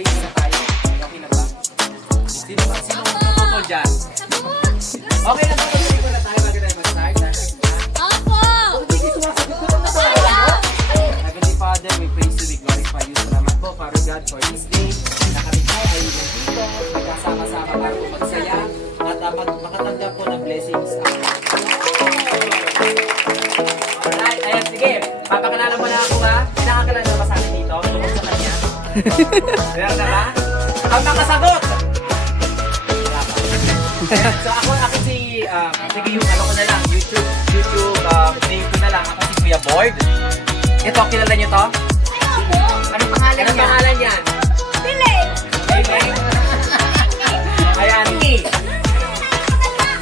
face na tayo. Okay na ba? Sino tututol dyan? Okay na ba? Tuloy ko na tayo bago tayo mag-start. Opo! Sige, sumasagot ko na ba? Heavenly Father, we praise you, we glorify you. Salamat po, Father God, for this day. Na kami tayo ay nandito, magkasama-sama para po magsaya at makatanggap po ng blessings. Alright, ayan, sige. Papakalala mo na ako ha. Nakakalala ba sa akin dito? Tungkol sa kanya? Meron na ba? Ang nakasagot! So ako si, sige yung ano ko na lang, YouTube name ko na lang. Ako si Kuya Board. Ito, kilala niyo to? Anong pangalan niya? Anong pangalan niyan? Pili! Ayan, ni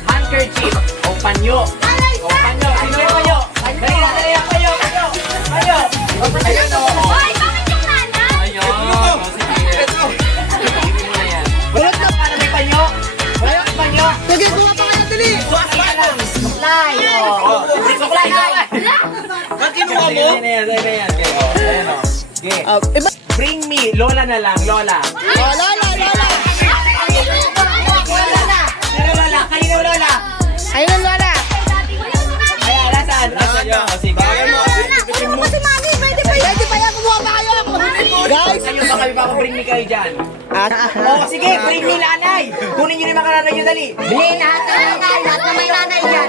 handkerchief o panyo. O panyo, sino yung panyo? Dali na, panyo. Ayun o. Hoy, bakit yung nanay? Ayun. Ibig mo na yan. Wala na pa na may panyo. Wala yung panyo. Sige, kuha pa kayo, dali! Suklay. Suklay. Ba't kinuha mo? Ayan. Ayan o. Okay. Bring me. Lola na lang. Lola. Oh, Lola! Sino Lola? Kayo na Lola. Ayun ang Lola! Ayan, nasaan? Nasaan yun? O, sige. Ano si Mami? Pwede pa yan! Kumuha pa kayo! Guys! Saan yung baka bring me kayo dyan? Oo, sige, bring me nanay. Kunin nyo rin mga nanay nyo, dali. Bili, lahat na may nanay dyan.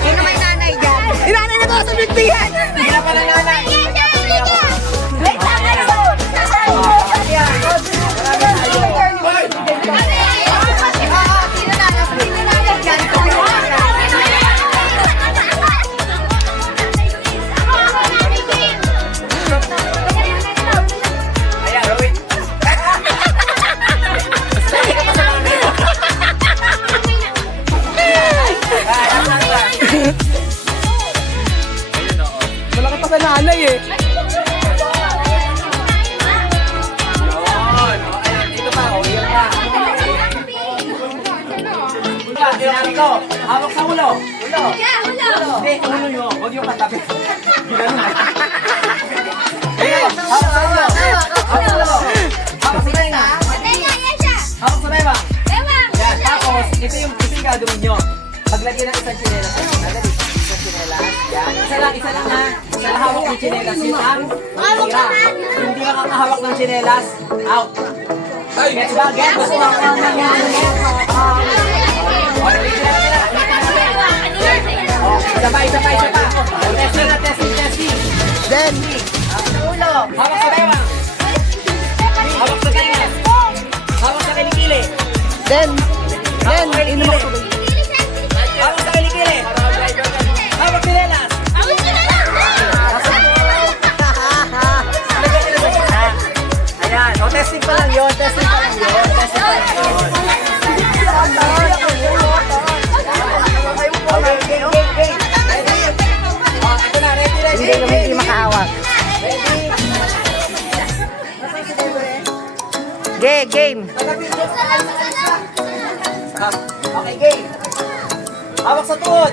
Sino may nanay dyan? Inanay na to sa bigtihan! Hindi na pala nanay. Wait lang, ano? Ayan, wait. Malaki pa sa nanay eh! Dito pa, o, yan pa. Sinabi ko, hawak sa ulo. Ulo. Hindi, ulo nyo. Huwag yung katabi. Ginano na. Ayun, hawak sa ulo. Hawak sa ulo. Hawak sa tenga. Hawak sa bewang. Yan, tapos, ito yung gagawin nyo. Paglagyan ng isang tsinelas. Isang tsinelas. Yan. Isa lang ha. Isa lang hawak ng tsinelas. Yun ang tira. Hindi makakahawak ng tsinelas. Out. Gets ba? Gets? Isa pa. Testing. Then, Hawak sa bewang. Hawak sa tenga. Hawak sa kilikili. then, inom ako. Hawak sa kilikili. Hawak sinelas. Ayan. O, testing pa lang yun. Okay, okay. O, ito na. Ready. Hindi kami hindi makahawak. Game! Okay, game. Hawak sa tuhod.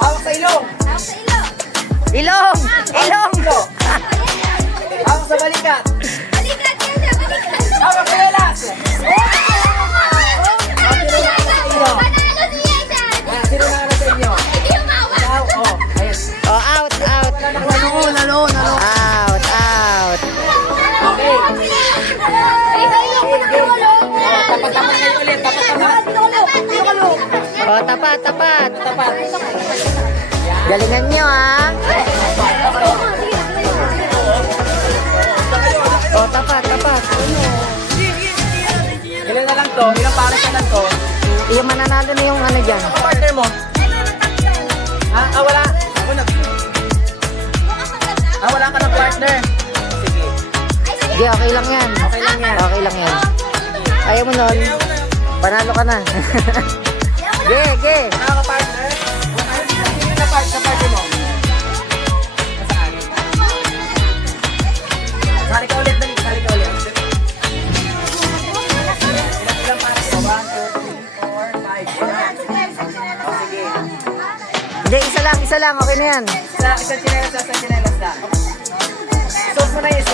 Hawak sa ilong. Ilong! Hawak sa balikat. Hawak sa lelas. Sino na sa inyo? Oh, ayan. Oh, out! Lalo. Out! Okay. Tapat kayo ulit. Tapat. Oh, tapat! Tapat. Galingan nyo ah! Oh, tapat! Ilan na lang to? Ilang pares na lang to? Yung mananalo na yung ano dyan. Ang partner mo? Wala. Wala ka ng partner. Sige. Hindi, okay lang yan. Okay lang yan. Ayaw mo nun. Panalo ka na. Ge! Wala ka partner? Sino na partner mo? Nasaan? Sali ka ulit. Ilang pares mo? 1, 2, 3, 4, 5. Hindi, isa lang. Okay na yan. Isang chinelas na. Suot mo na yan.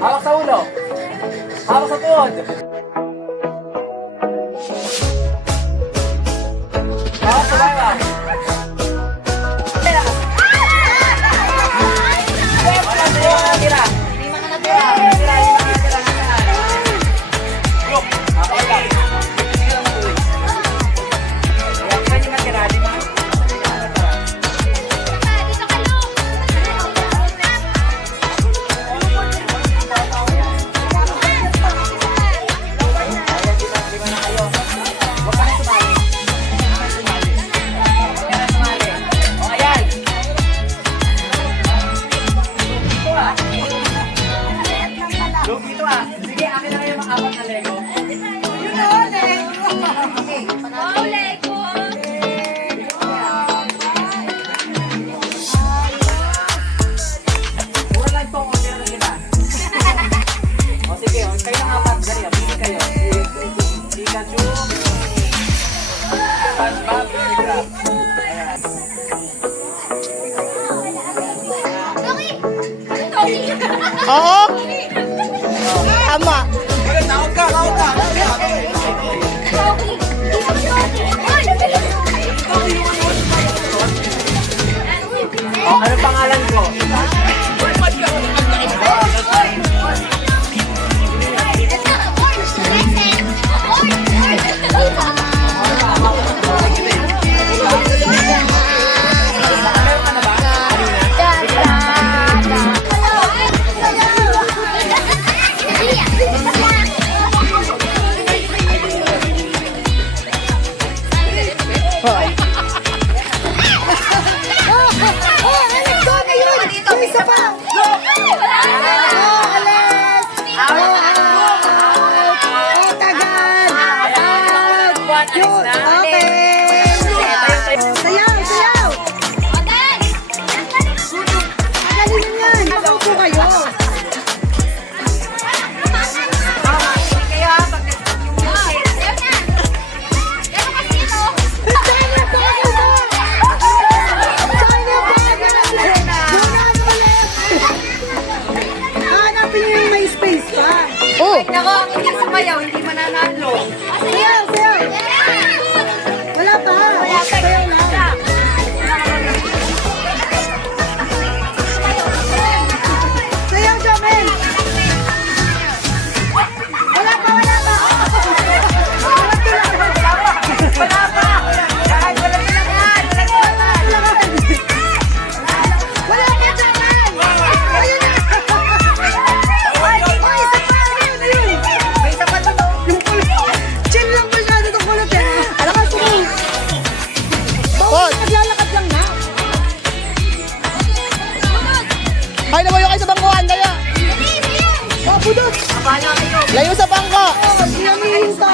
Hawak sa ulo. Hawak sa tuhod. Hawak sa baba. Tira. Okay lang. Dito ah. Sige, akin na kayo mga 4 na Lego. Mura lang to, order na kita. O sige, kayo ng 4. Dali, pili kayo. Pikachu. SpongeBob, Minecraft. Ayan. Oo. Tama. Tawag ka, tawag ka. Ano pangalan ko? Nako, ang hindi sumayaw, hindi mananalo. Sayaw, sayaw. Wala pa. Sayaw lang. Sayaw, Jomel. Wala pa, wala pa. Wala pa! Kahit wala tilangan! Wala tilangan! Wala pa, Jomel. Ayun na. May isa pa dito. Yung kulot. Chill lang masyado itong kulot eh. Alam ka, suko. Naglalakad lang na. Ay, lumayo kayo sa bangkuhan, daya. Budot. Layo sa bangko. Oh, sinamin to.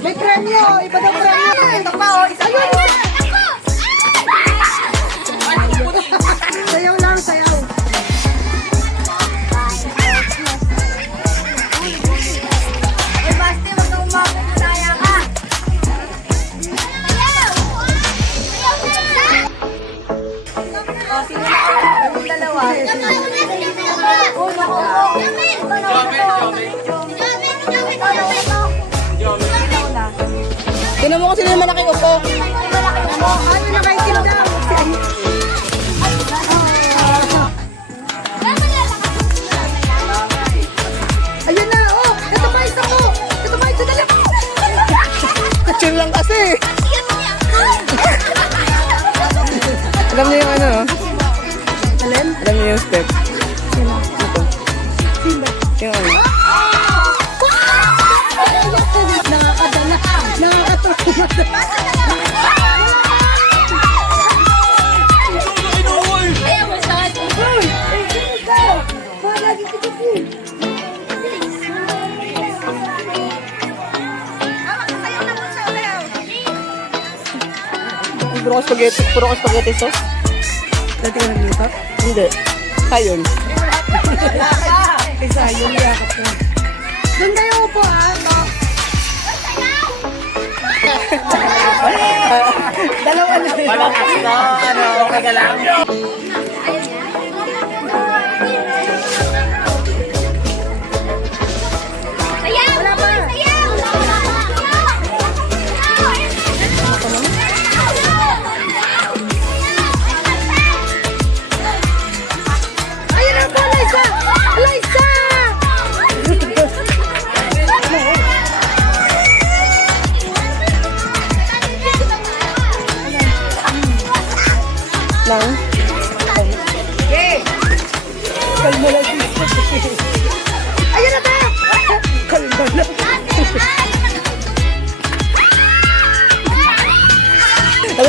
May premyo. Iba daw premyo. Ito pa, oh. Isa pa. Sayaw lang, sayaw. Ay, Basti, wag kang umabot. Masaya ka. Oh, sino na? Yung dalawa. Oh, naku. Tinan mo kung sino yung malaking upo. Ano na kay Kim daw? Ayun na, oh! Ito pa isa ko! Ito pa isa dala! Chill lang kasi! Alam niyo yung ano? Alin? Alam niyo yung step? Ito. Yung ano? Nakakadala! Nakakatulog! Puro ko spaghetti sauce? Dati ka naglipat? Hindi. Sayon. Sayon, yakap ko. Doon kayo upo ah. Dalawa na. Malakas na, ano, okay ka lang.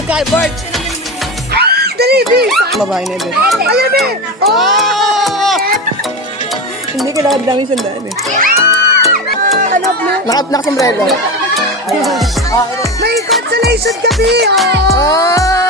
cardboard. Dali, Bi. Babae na ito. Ayun, Bi. Oh! Hindi kailangan lang yung sandaan eh. Ano, Blue? Nakasombrero. May consolation ka, Bi. Oh. Oh!